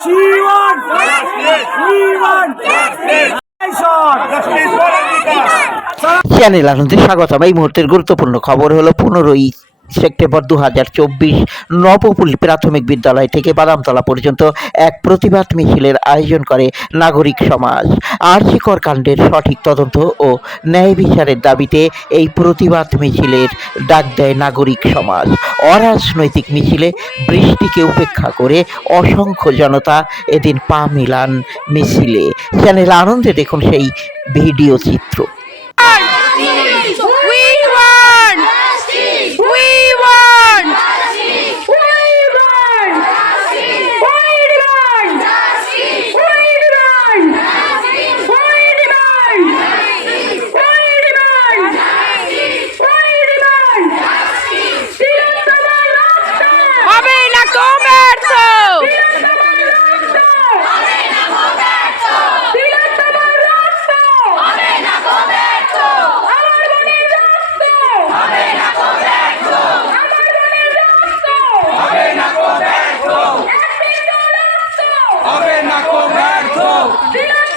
We channel আনন্দে স্বাগতম। এই মুহূর্তের গুরুত্বপূর্ণ খবর হলো পনেরোই সেপ্টেম্বর দু হাজার চব্বিশ নবপুল প্রাথমিক বিদ্যালয় থেকে বাদামতলা পর্যন্ত এক প্রতিবাদ মিছিলের আয়োজন করে নাগরিক সমাজ। আর্যিকর কাণ্ডের সঠিক তদন্ত ও ন্যায় বিচারের দাবিতে এই প্রতিবাদ মিছিলের ডাক দেয় নাগরিক সমাজ। অরাজনৈতিক মিছিলে বৃষ্টিকে উপেক্ষা করে অসংখ্য জনতা এদিন পা মিলান মিছিলে। চ্যানেল আনন্দে দেখুন সেই ভিডিও চিত্র। Amen.